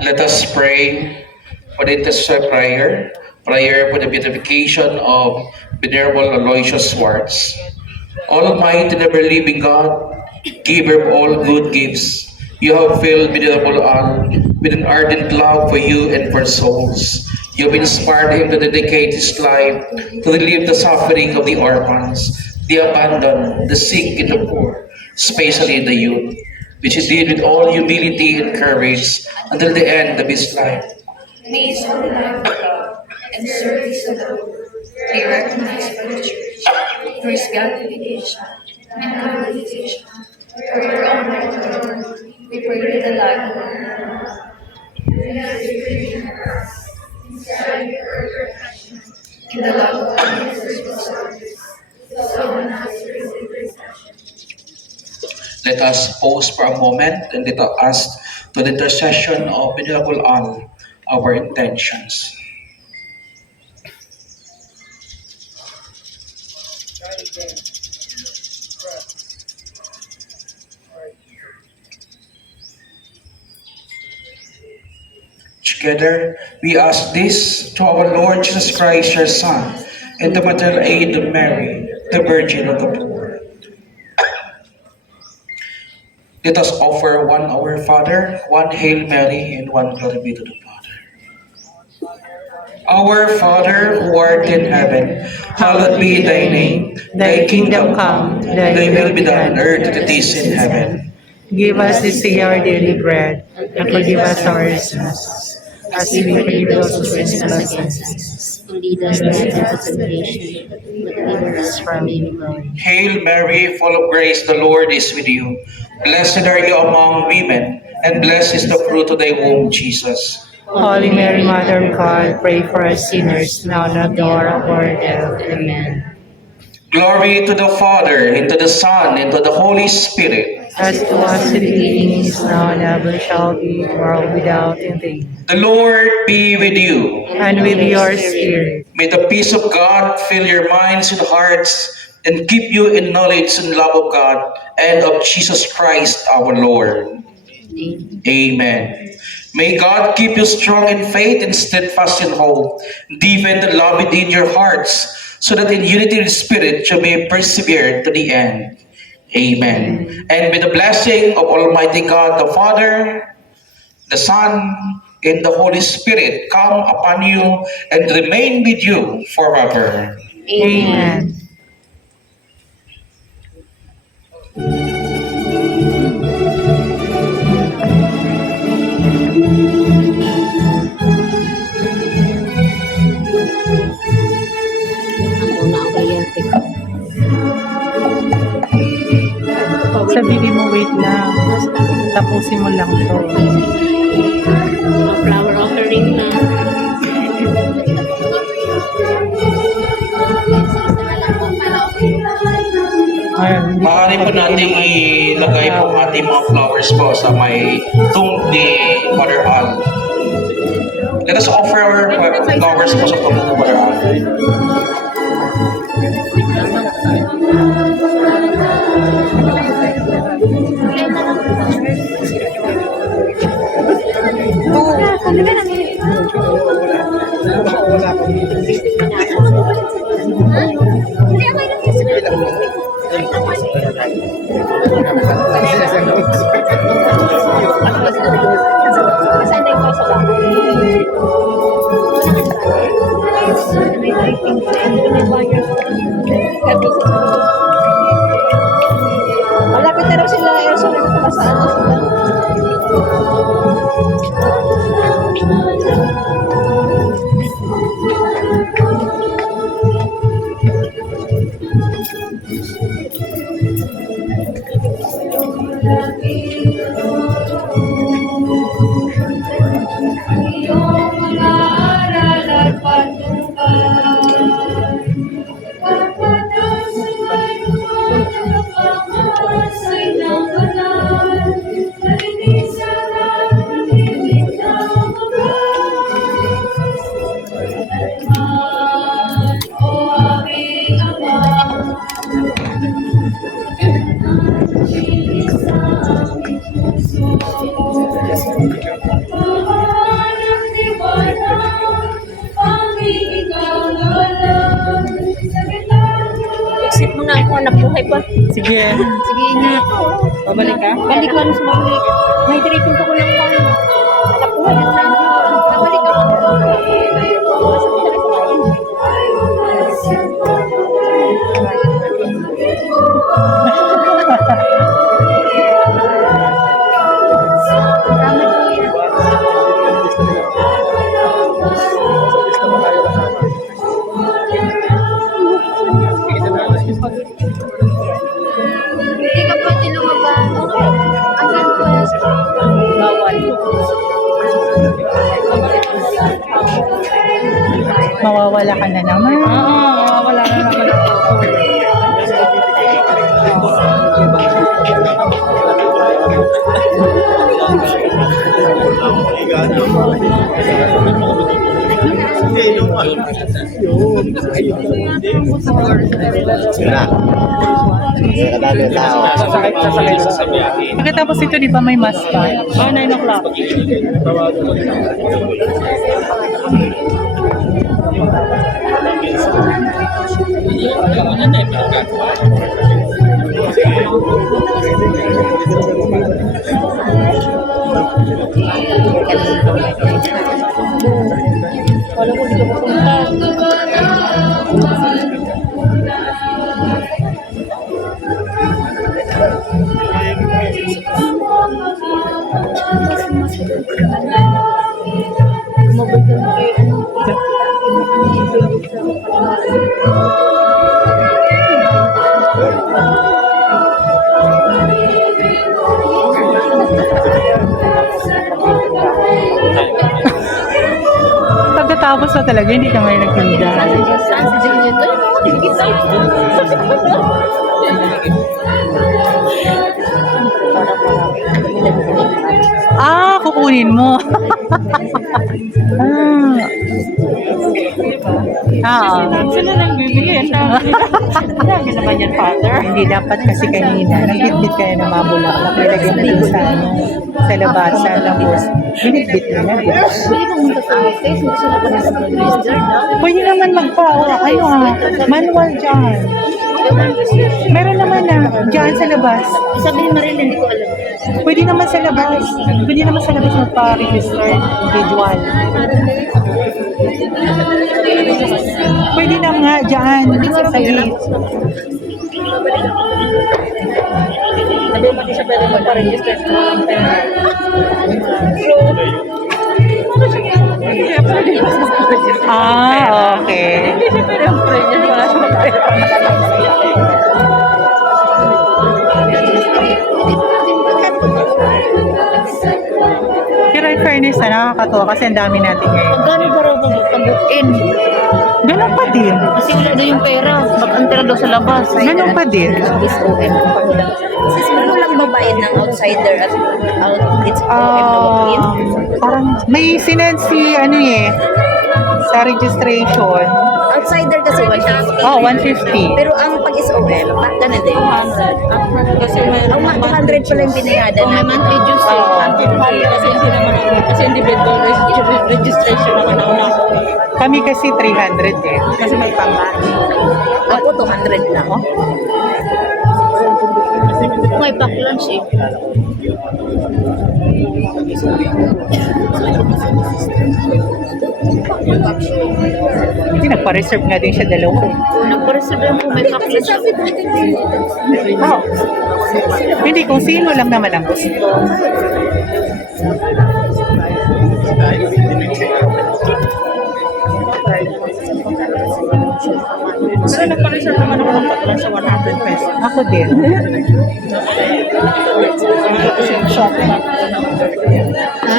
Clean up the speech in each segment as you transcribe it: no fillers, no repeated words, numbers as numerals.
Let us pray for the intercessory prayer. Prayer for the beatification of Venerable Aloysius Schwartz. Almighty and ever-living God, giver of all good gifts, you have filled Venerable Al with an ardent love for you and for souls. You have inspired him to dedicate his life to relieve the suffering of the orphans, the abandoned, the sick, and the poor, especially the youth, which he did with all humility and courage until the end of his life. May his holy life of God and service to the poor be recognized by the Church for his beatification and canonization. For your own Lord, we pray that the life of God in the love of God Let us pause for a moment and let us ask to the intercession of Venerable Al our intentions. Together, we ask this to our Lord Jesus Christ, your Son, and the maternal aid of Mary, the Virgin of the Poor. Let us offer one Our Father, one Hail Mary, and one Glory be to the Father. Our Father, who art in heaven, hallowed be thy name. Thy kingdom come, thy will be done on earth as it is in heaven. Give us this day our daily bread, and forgive us our trespasses, as we forgive those who trespass against us. And lead us not into temptation, but deliver us from evil. Hail Mary, full of grace, the Lord is with you. Blessed are you among women, and blessed is the fruit of thy womb, Jesus. Holy Mary, Mother of God, pray for us sinners, now and at the hour of our death. Amen. Glory to the Father, and to the Son, and to the Holy Spirit. As it was in the beginning, is now, and ever shall be, world without end. The Lord be with you. And with your spirit. May the peace of God fill your minds and hearts, and keep you in knowledge and love of God and of Jesus Christ our Lord. Amen. May God keep you strong in faith and steadfast in hope, deepen the love within your hearts, so that in unity of spirit you may persevere to the end. Amen. And with the blessing of Almighty God, the Father, the Son, and the Holy Spirit come upon you and remain with you forever. Amen. Ang una ang kliyente ko. Sabihin mo, wait lang. Tapusin mo lang to. Ang flower offering na. Ayun. Maaari po natin ilagay po ang ating mga flowers po sa may tomb ni Father Al. Let us offer our flowers po sa tomb ni Father Al. Malapit na raw sila, Erso, nagpapasaan na sila. Iyong mga aral at patnubay, kapatasan at pagmamahasay ng banal, narinig sa pag-ibig ng wagas. Alman, o aming Ama, nagsilig sa aming puso. buhay pa. Sige. Sige nga. Pabalik ka? Balik ka sa balik. May direct ko lang one. Anak ko yan. Balik ka. Hindi ka pwede lumabas. Hanggang pwesto. Bawal. Mawawala ka na naman. Mawawala na naman ako. Pagkatapos ito, di ba may mass pa? 9 o'clock. Wala ko dito pupunta. Pagkatapos na talaga, hindi ka ngayon nagtinda. Saan si Juliet? Ay, hindi kita. Kukunin mo. Sila nang bibili. Lagi naman yan, father. Hindi dapat kasi kanina, nagbitbit kayo ng mga bulaklak, nilagyan mo dun sa labasan ng bus. Binitbit mo na. Bili kang munta sa office. Gusto na ko na sa register, no? Pwede naman manual dyan. Meron naman dyan sa labas. Sabihin mo rin, hindi ko alam. Pwede naman sa labas. Pwede naman sa labas magpa-register individual. Pwede na nga dyan sa site. Sabihin mo, di siya pwede magpa-register sa mga pera. Okay. Hindi siya pwede mag-register. Wala siya mag-pera. Pero in fairness nakakatuwa kasi ang dami natin ngayon. Magkano ba raw pag-book-in? Ganun pa din. Kasi wala na yung pera. Mag-antera daw sa labas. Ganun pa din. SOM. Kasi siguro lang babayad ng outsider at it's OM na walk-in. Parang may sinend si sa registration. Outsider kasi 150. Oh, 150. Pero ang pag-SOM, ganun din. 200. Kasi may 200 pala yung binayada na. Monthly dues eh. 150. Kasi hindi naman ako. Kasi individual registration naman ako na ako. Kami kasi 300 eh. Kasi may pang-match. Ako 200 na. Oh. May pack lunch eh. Hindi, nagpa-reserve nga din siya dalawa. Nagpa-reserve ako, may pack lunch. Oh. Hindi, kung sino lang naman ang gusto. Pero nagpa-reserve naman ako ng pack lunch sa 100 pesos. Ako din.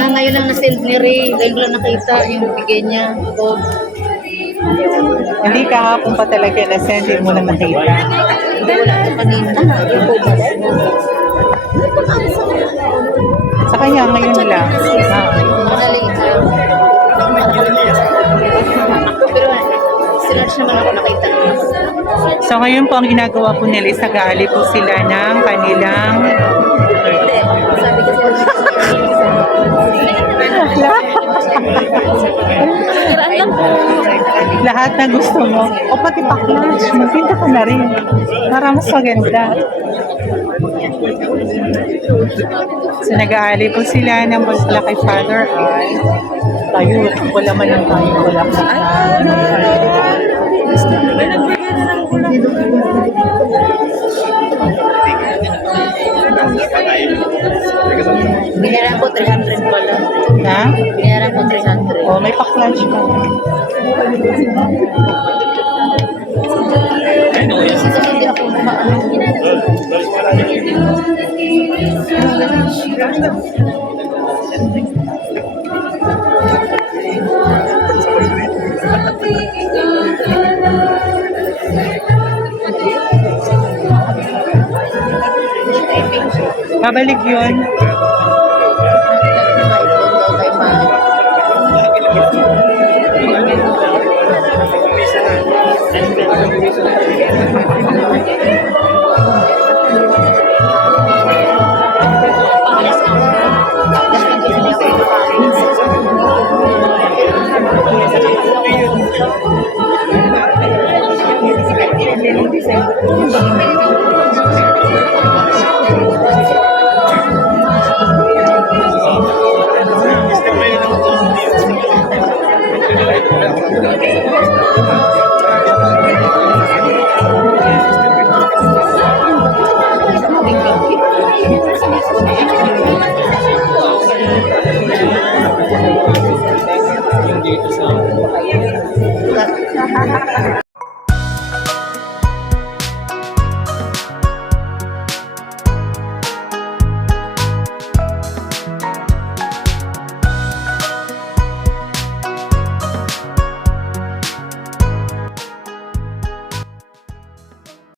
Ngayon lang na-send ni Ray. Dahil lang nakita yung bigay niya. Code. Hindi kahapon pa talaga na-send, hindi mo na nakita. Hindi wala ko kanina. Yung code. Sa kanya, ngayon lang. Pero sinerch naman ako nakita. So ngayon po ang ginagawa po nila is nag-aali po sila ng kanilang Sabi ko lahat lahat na gusto mo. O pati pa-clutch, magpinta ka na rin. Para mas maganda. So nag-aali po sila ng bulaklak kay Father Al. Tayo, wala man lang tayo bulaklak na. Binayaran ko 300 pala. Ha? Binayaran ko 300. O, may pa-clutch pa. Kasi hindi ako maano. Babalik yun.